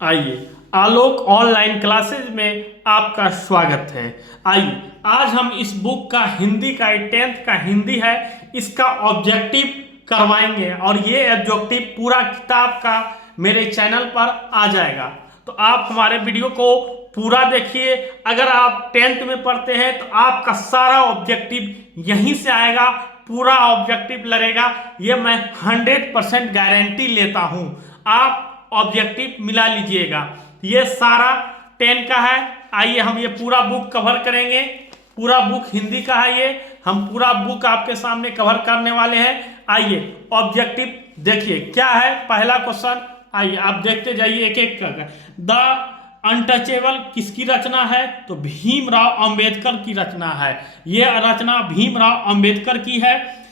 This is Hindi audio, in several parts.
आइए, आलोक ऑनलाइन क्लासेज में आपका स्वागत है। आइए, आज हम इस बुक का हिंदी का 10th का हिंदी है, इसका ऑब्जेक्टिव करवाएंगे और ये ऑब्जेक्टिव पूरा किताब का मेरे चैनल पर आ जाएगा। तो आप हमारे वीडियो को पूरा देखिए। अगर आप 10th में पढ़ते हैं तो आपका सारा ऑब्जेक्टिव यहीं से आएगा, पूरा ऑब्जेक्टिव लगेगा, ये मैं 100% गारंटी लेता हूं। आप ऑब्जेक्टिव मिला लीजिएगा। ये सारा 10 का है। आइए हम ये पूरा बुक कवर करेंगे। पूरा बुक हिंदी का है, ये हम पूरा बुक आपके सामने कवर करने वाले हैं। आइए ऑब्जेक्टिव देखिए क्या है। पहला क्वेश्चन, आइए आप देखते जाइए एक एक कर। द अनटचेबल किसकी रचना है? तो भीमराव अंबेडकर की रचना है। यह रचना भीमराव अंबेडकर की है।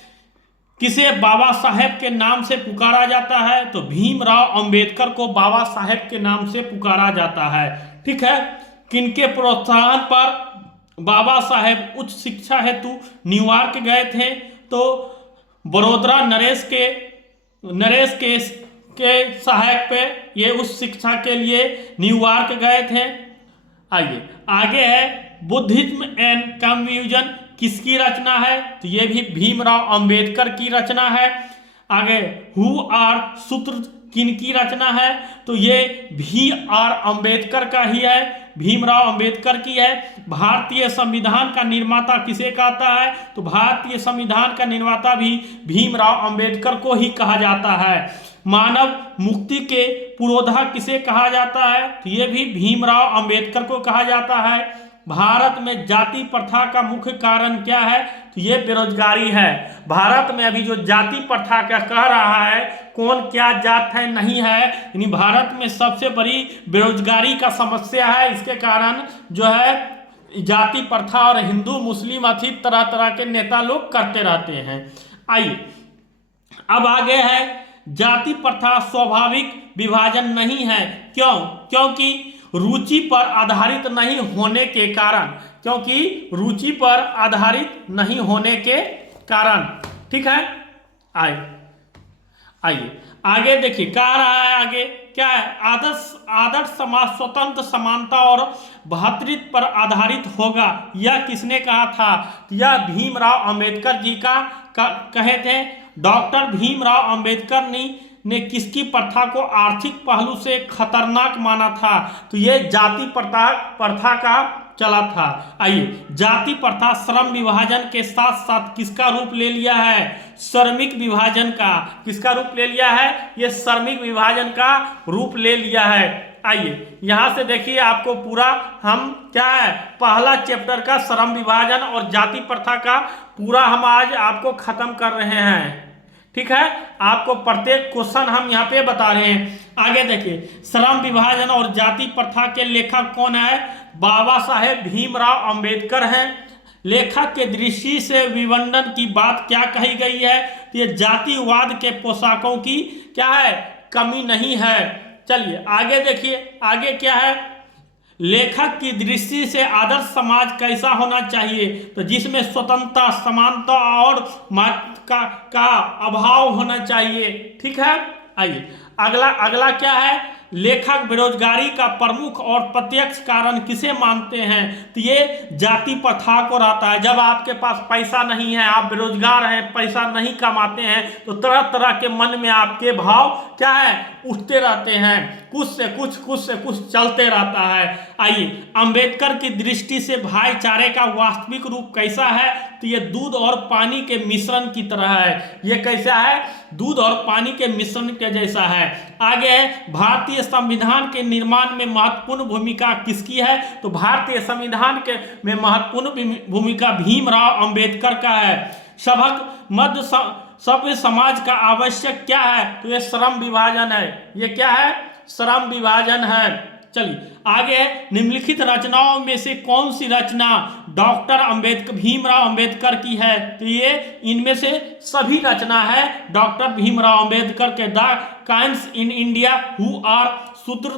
किसे बाबा साहेब के नाम से पुकारा जाता है? तो भीमराव अंबेडकर को बाबा साहेब के नाम से पुकारा जाता है। ठीक है। किनके प्रोत्साहन पर बाबा साहेब उच्च शिक्षा हेतु न्यूयॉर्क गए थे? तो बड़ोदरा नरेश के सहायक पे ये उच्च शिक्षा के लिए न्यूयॉर्क गए थे। आइए आगे है, बुद्धिज्म एंड कम्युनिज्म किसकी रचना है? तो ये भी भीमराव अंबेडकर की रचना है। आगे, हु आर सूत्र किनकी रचना है? तो ये भी आर अंबेडकर का ही है, भीमराव अंबेडकर की है। भारतीय संविधान का निर्माता किसे कहता है? तो भारतीय संविधान का निर्माता भी भीमराव अंबेडकर को ही कहा जाता है। मानव मुक्ति के पुरोधा किसे कहा जाता है? तो ये भी भीमराव अंबेडकर को कहा जाता है। भारत में जाति प्रथा का मुख्य कारण क्या है? तो ये बेरोजगारी है। भारत में अभी जो जाति प्रथा का कह रहा है, कौन क्या जात है नहीं है, यानी भारत में सबसे बड़ी बेरोजगारी का समस्या है। इसके कारण जो है जाति प्रथा और हिंदू मुस्लिम अथी तरह तरह के नेता लोग करते रहते हैं। आइए अब आगे है, जाति प्रथा स्वाभाविक विभाजन नहीं है। क्यों? क्योंकि रुचि पर आधारित नहीं होने के कारण। क्योंकि रुचि पर आधारित नहीं होने के कारण। ठीक है। आइए आगे देखिए कह रहा है, आगे क्या है? आदर्श समाज स्वतंत्र समानता और भ्रातृत्व पर आधारित होगा, यह किसने कहा था? यह भीमराव अंबेडकर जी का कहे थे। डॉक्टर भीमराव अंबेडकर ने किसकी प्रथा को आर्थिक पहलू से खतरनाक माना था? तो ये जाति प्रथा का चला था। आइए, जाति प्रथा श्रम विभाजन के साथ साथ किसका रूप ले लिया है? श्रमिक विभाजन का। किसका रूप ले लिया है? ये श्रमिक विभाजन का रूप ले लिया है। आइए यहां से देखिए, आपको पूरा हम क्या है, पहला चैप्टर का श्रम विभाजन और जाति प्रथा का पूरा हम आज आपको खत्म कर रहे हैं। ठीक है। आपको प्रत्येक क्वेश्चन हम यहाँ पे बता रहे हैं। आगे देखिए, श्रम विभाजन और जाति प्रथा के लेखक कौन है? बाबा साहेब भीमराव अंबेडकर हैं। लेखक के दृष्टि से विवंडन की बात क्या कही गई है? तो ये जातिवाद के पोशाकों की क्या है, कमी नहीं है। चलिए आगे देखिए, आगे क्या है? लेखक की दृष्टि से आदर्श समाज कैसा होना चाहिए? तो जिसमें स्वतंत्रता, समानता और का अभाव होना चाहिए। ठीक है। आइए अगला क्या है? लेखक बेरोजगारी का प्रमुख और प्रत्यक्ष कारण किसे मानते हैं? तो ये जाति प्रथा को रहता है। जब आपके पास पैसा नहीं है, आप बेरोजगार हैं, पैसा नहीं कमाते हैं, तो तरह तरह के मन में आपके भाव क्या है, उठते रहते हैं। कुछ से कुछ चलते रहता है। आइए, अंबेडकर की दृष्टि से भाईचारे का वास्तविक रूप कैसा है? तो ये दूध और पानी के मिश्रण की तरह है। ये कैसा है? दूध और पानी के मिश्रण के जैसा है। आगे है, भारतीय संविधान के निर्माण में महत्वपूर्ण भूमिका किसकी है? तो भारतीय संविधान के में महत्वपूर्ण भूमिका भीमराव अंबेडकर का है। सभक मध्य सभ्य समाज का आवश्यक क्या है? तो ये श्रम विभाजन है। ये क्या है? श्रम विभाजन है। चलिए आगे, निम्नलिखित रचनाओं में से कौन सी रचना डॉक्टर भीमराव अंबेडकर की है? तो ये इनमें से सभी रचना है डॉक्टर भीमराव अंबेडकर के। The kinds in India, who are सूत्र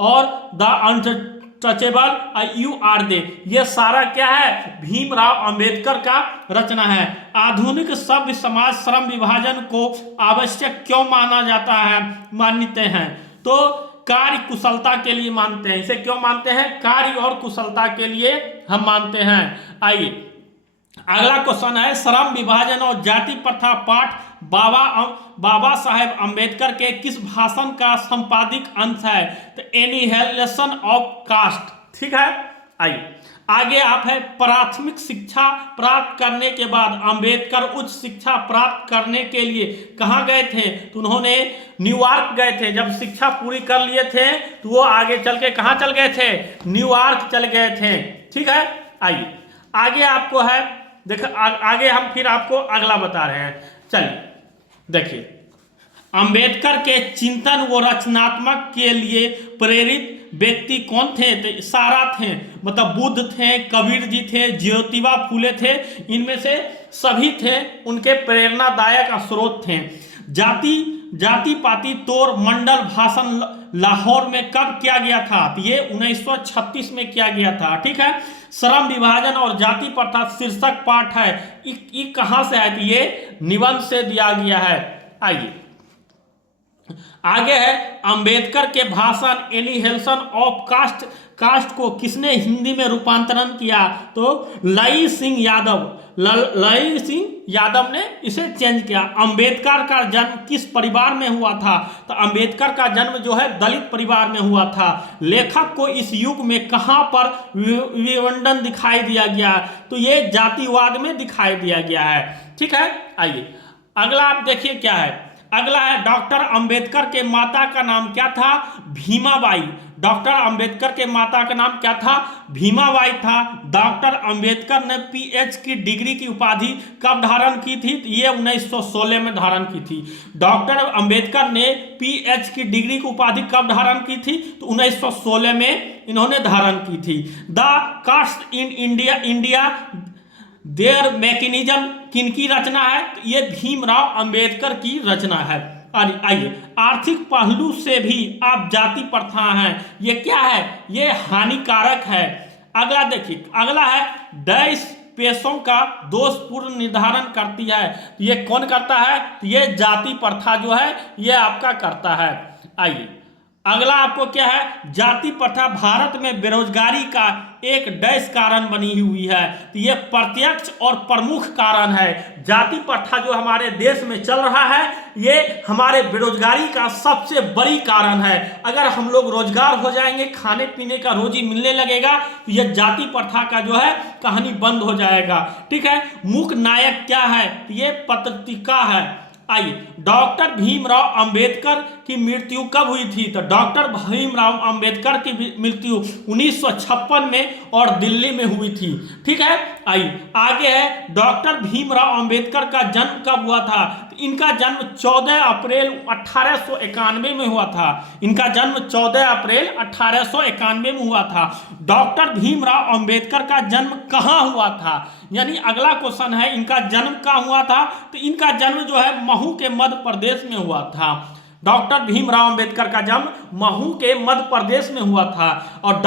और the untouchable, you are they, ये सारा क्या है? भीमराव अंबेडकर का रचना है। आधुनिक सभ्य समाज श्रम विभाजन को आवश्यक क्यों माना जाता है, मानते हैं? तो कार्य कुशलता के लिए मानते हैं। इसे क्यों मानते हैं? कार्य और कुशलता के लिए हम मानते हैं। आइए अगला क्वेश्चन है, श्रम विभाजन और जाति प्रथा पाठ बाबा साहेब अम्बेडकर के किस भाषण का संपादिक अंश है? तो एनिहिलेशन ऑफ कास्ट। ठीक है, आइए आगे आप है, प्राथमिक शिक्षा प्राप्त करने के बाद अंबेडकर उच्च शिक्षा प्राप्त करने के लिए कहाँ गए थे? तो उन्होंने न्यूयॉर्क गए थे। जब शिक्षा पूरी कर लिए थे तो वो आगे चल के कहाँ चल गए थे? न्यूयॉर्क चल गए थे। ठीक है, आइए आगे आपको है देख आगे हम फिर आपको अगला बता रहे हैं। चलिए देखिए, अंबेडकर के चिंतन व रचनात्मक के लिए प्रेरित व्यक्ति कौन थे? तो सारा थे, मतलब बुद्ध थे, कबीर जी थे, ज्योतिबा फूले थे, इनमें से सभी थे, उनके प्रेरणादायक स्रोत थे। जाति पाति तोड़ मंडल भाषण लाहौर में कब किया गया था? तो ये 1936 में किया गया था। ठीक है, श्रम विभाजन और जाति प्रथा शीर्षक पाठ है, ये कहाँ से है? तो ये निबंध से दिया गया है। आइए आगे है, अंबेडकर के भाषण एनिहिलेशन ऑफ कास्ट को किसने हिंदी में रूपांतरण किया? तो लई सिंह यादव ने इसे चेंज किया। अंबेडकर का जन्म किस परिवार में हुआ था? तो अंबेडकर का जन्म जो है दलित परिवार में हुआ था। लेखक को इस युग में कहां पर विवंडन दिखाई दिया गया? तो ये जातिवाद में दिखाई दिया गया है। ठीक है, आइए अगला आप देखिए क्या है। अगला है, डॉक्टर अंबेडकर के माता का नाम क्या था? भीमाबाई। डॉक्टर अंबेडकर के माता का नाम क्या था? भीमाबाई था। डॉक्टर अंबेडकर ने पीएच की डिग्री की उपाधि कब धारण की थी? तो ये 1916 में धारण की थी। डॉक्टर अंबेडकर ने पीएच की डिग्री की उपाधि कब धारण की थी? तो 1916 में इन्होंने धारण की थी। The caste in India their mechanism किनकी रचना है? तो ये भीमराव अंबेडकर की रचना है। आइए आर्थिक पहलू से भी आप जाति प्रथा हैं, ये क्या है? ये हानिकारक है। अगला देखिए, अगला है, डैश पेशों का दोषपूर्ण निर्धारण करती है। तो ये कौन करता है? तो ये जाति प्रथा जो है ये आपका करता है। आइए अगला आपको क्या है? जाति प्रथा भारत में बेरोजगारी का एक डैश कारण बनी हुई है। तो ये प्रत्यक्ष और प्रमुख कारण है। जाति प्रथा जो हमारे देश में चल रहा है ये हमारे बेरोजगारी का सबसे बड़ी कारण है। अगर हम लोग रोजगार हो जाएंगे, खाने पीने का रोजी मिलने लगेगा, तो ये जाति प्रथा का जो है कहानी बंद हो जाएगा। ठीक है, मुख्य नायक क्या है? तो ये पत्रिका है। आइए, डॉक्टर भीमराव अंबेडकर की मृत्यु कब हुई थी? तो डॉक्टर भीमराव अंबेडकर की मृत्यु 1956 में और दिल्ली में हुई थी। ठीक है, आइए आगे है, डॉक्टर भीमराव अंबेडकर का जन्म कब हुआ था? तो इनका जन्म 14 अप्रैल 1891 में हुआ था। इनका जन्म 14 अप्रैल 1891 में हुआ था। डॉक्टर भीमराव अंबेडकर का जन्म कहाँ हुआ था? यानी अगला क्वेश्चन है, इनका जन्म कहाँ हुआ था? तो इनका जन्म जो है महू के मध्य प्रदेश में हुआ था। डॉक्टर भीमराव अंबेडकर का जन्म महू के मध्य प्रदेश में हुआ था। और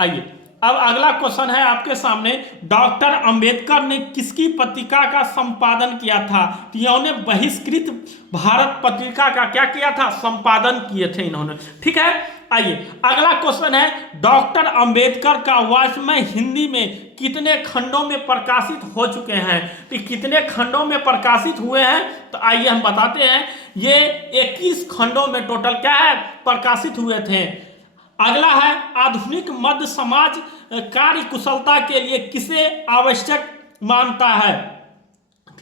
आइए अब अगला क्वेश्चन है आपके सामने, डॉक्टर अंबेडकर ने किसकी पत्रिका का संपादन किया था? तो इन्होंने बहिष्कृत भारत पत्रिका का क्या किया था? संपादन किए थे इन्होंने। ठीक है, आइए अगला क्वेश्चन है, डॉक्टर अंबेडकर का वाङ्मय हिंदी में कितने खंडों में प्रकाशित हो चुके हैं? तो कितने खंडों में प्रकाशित हुए हैं? तो आइए हम बताते हैं, ये 21 खंडों में टोटल क्या है? प्रकाशित हुए थे। अगला है, आधुनिक मध्य समाज कार्य कुशलता के लिए किसे आवश्यक मानता है?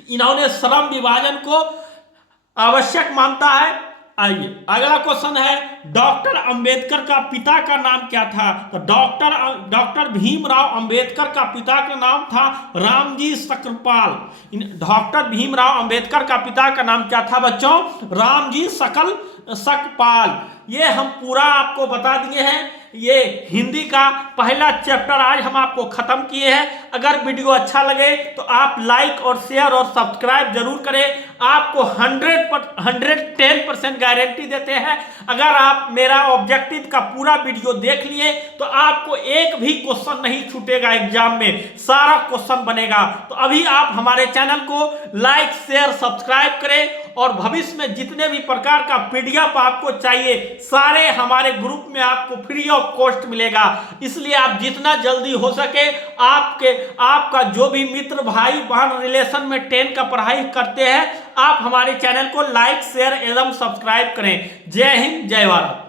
इन्होंने श्रम विभाजन को आवश्यक मानता है। आइए अगला क्वेश्चन है, डॉक्टर अंबेडकर का पिता का नाम क्या था? तो डॉक्टर भीमराव अंबेडकर का पिता का नाम था रामजी सकपाल। डॉक्टर भीमराव अंबेडकर का पिता का नाम क्या था बच्चों? रामजी सकपाल। ये हम पूरा आपको बता दिए हैं। ये हिंदी का पहला चैप्टर आज हम आपको खत्म किए हैं। अगर वीडियो अच्छा लगे तो आप लाइक और शेयर और सब्सक्राइब जरूर करें। आपको 110% गारंटी देते हैं, अगर आप मेरा ऑब्जेक्टिव का पूरा वीडियो देख लिए तो आपको एक भी क्वेश्चन नहीं छूटेगा, एग्जाम में सारा क्वेश्चन बनेगा। तो अभी आप हमारे चैनल को लाइक शेयर सब्सक्राइब करें और भविष्य में जितने भी प्रकार का पीडीएफ आपको चाहिए सारे हमारे ग्रुप में आपको फ्री ऑफ कॉस्ट मिलेगा। इसलिए आप जितना जल्दी हो सके आपका जो भी मित्र भाई बहन रिलेशन में 10 का पढ़ाई करते हैं आप हमारे चैनल को लाइक शेयर एवं सब्सक्राइब करें। जय हिंद जय भारत।